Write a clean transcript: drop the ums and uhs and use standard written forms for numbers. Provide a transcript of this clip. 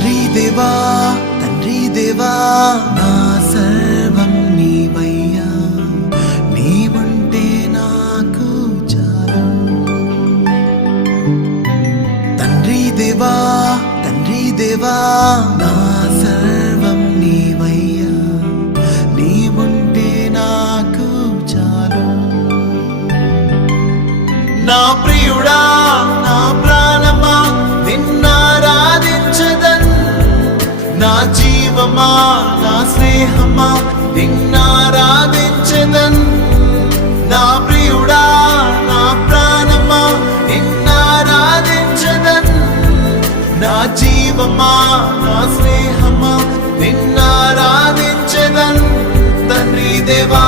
తండ్రి దేవా నా సర్వం నీవయ్యా, నీవుంటే నాకు చాలు. తండ్రి దేవా నా సర్వం నీవయ్యా, నీవుంటే నాకు చాలు. నా ప్రియుడా నా ప్రాణమా నిన్నారాధించదన్, నా జీవమా నా స్నేహమా నిన్నారాధించదన్. నా ప్రియుడా నా ప్రాణమా నిన్నారాధించదన్, నా జీవమా నా స్నేహమా నిన్నారాధించదన్. తండ్రి దేవా